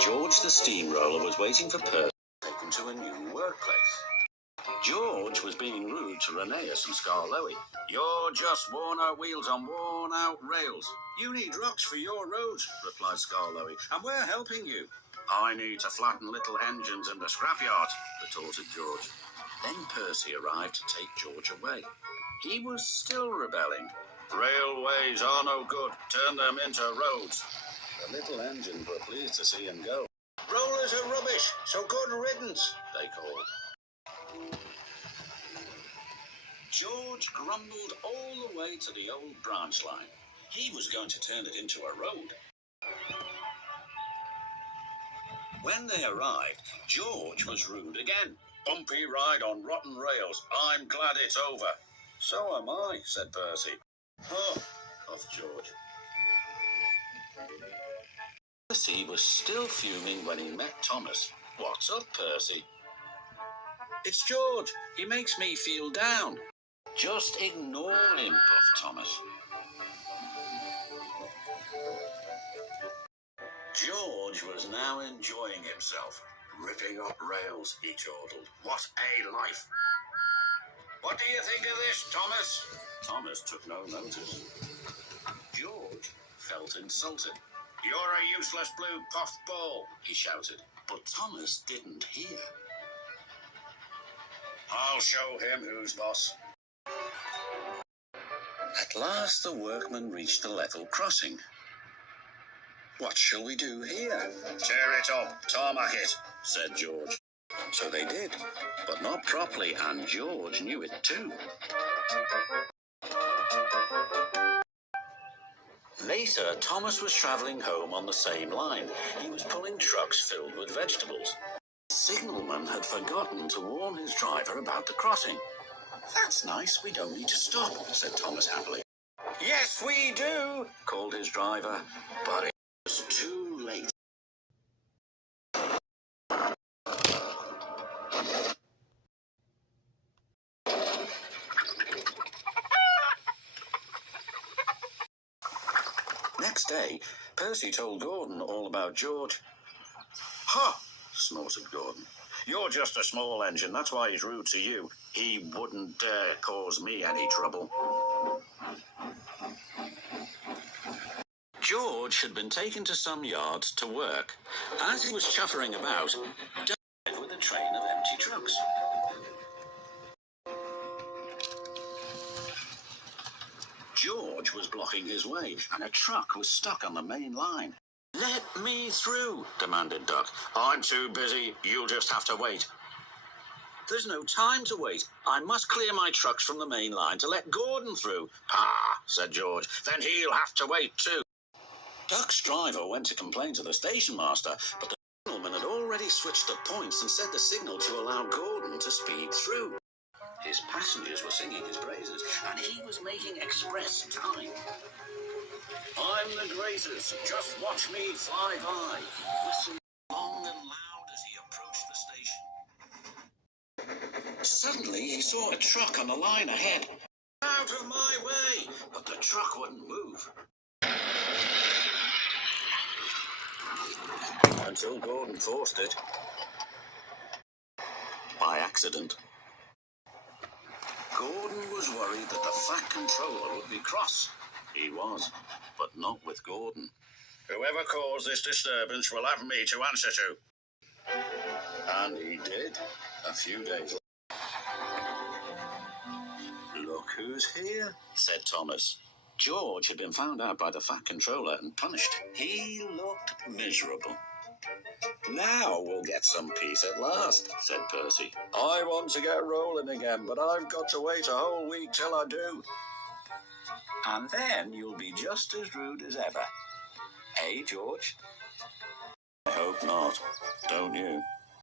George the steamroller was waiting for Percy to take him to a new workplace. George was being rude to Rheneas and Skarloey. "You're just worn-out wheels on worn-out rails. You need rocks for your roads," replied Skarloey, "and we're helping you." "I need to flatten little engines in the scrapyard," retorted George. Then Percy arrived to take George away. He was still rebelling. "Railways are no good. Turn them into roads." The little engines were pleased to see him go. "Rollers are rubbish, so good riddance," they called. George grumbled all the way to the old branch line. He was going to turn it into a road. When they arrived, George was rude again. "Bumpy ride on rotten rails. I'm glad it's over." "So am I," said Percy. "Oh," huffed George. Percy was still fuming when he met Thomas. "What's up, Percy?" "It's George. He makes me feel down." "Just ignore him," puffed Thomas. George was now enjoying himself. "Ripping up rails," he chortled. "What a life!" "What do you think of this, Thomas?" Thomas took no notice. George felt insulted. "You're a useless blue puffball," he shouted. But Thomas didn't hear. "I'll show him who's boss." At last the workmen reached the level crossing. "What shall we do here?" "Tear it up, tarmac it," said George. So they did, but not properly, and George knew it too. Later, Thomas was travelling home on the same line. He was pulling trucks filled with vegetables. The signalman had forgotten to warn his driver about the crossing. "That's nice, we don't need to stop," said Thomas happily. "Yes, we do," called his driver, but it was too late. Next day, Percy told Gordon all about George. "Ha!" snorted Gordon. "You're just a small engine, that's why he's rude to you. He wouldn't dare cause me any trouble." George had been taken to some yards to work. As he was chuffering about, died with a train of empty trucks. George was blocking his way, and a truck was stuck on the main line. "Let me through," demanded Duck. "I'm too busy. You'll just have to wait." "There's no time to wait. I must clear my trucks from the main line to let Gordon through." "Ah," said George, "then he'll have to wait too." Duck's driver went to complain to the station master, but the signalman had already switched the points and set the signal to allow Gordon to speed through. His passengers were singing his praises, and he was making express time. "I'm the greatest, just watch me fly by," he whistled long and loud as he approached the station. Suddenly he saw a truck on the line ahead. "Out of my way!" But the truck wouldn't move. Until Gordon forced it. By accident. Gordon was worried that the Fat Controller would be cross. He was, but not with Gordon. "Whoever caused this disturbance will have me to answer to." And he did, a few days later. "Look who's here," said Thomas. George had been found out by the Fat Controller and punished. He looked miserable. "Now we'll get some peace at last," said Percy. "I want to get rolling again, but I've got to wait a whole week till I do." "And then you'll be just as rude as ever. Eh, George?" "I hope not, don't you?"